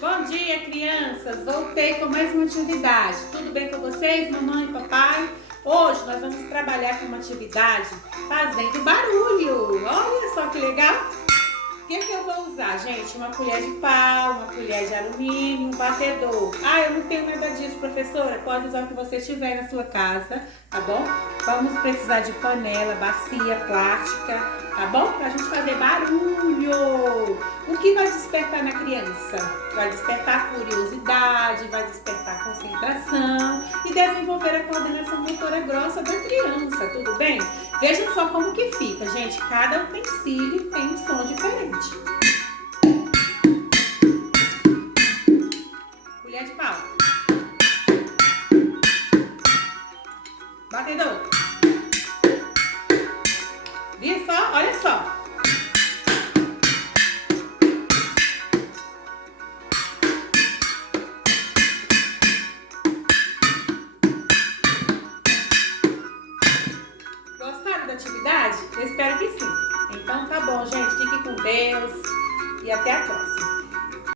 Bom dia, crianças! Voltei com mais uma atividade. Tudo bem com vocês, mamãe e papai? Hoje nós vamos trabalhar com uma atividade fazendo barulho. Olha só que legal! O que eu vou usar, gente? Uma colher de pau, uma colher de alumínio, um batedor. Ah, eu não tenho nada disso, professora. Pode usar o que você tiver na sua casa, tá bom? Vamos precisar de panela, bacia, plástica, tá bom? Pra gente fazer barulho. O que vai despertar na criança? Vai despertar curiosidade, vai despertar concentração e desenvolver a coordenação motora grossa da criança, tudo bem? Vejam só como que fica, gente. Cada utensílio tem um som diferente. Colher de pau. Batedor. Viu só? Olha só. Gostaram da atividade? Eu espero que sim. Então tá bom, gente. Fique com Deus e até a próxima.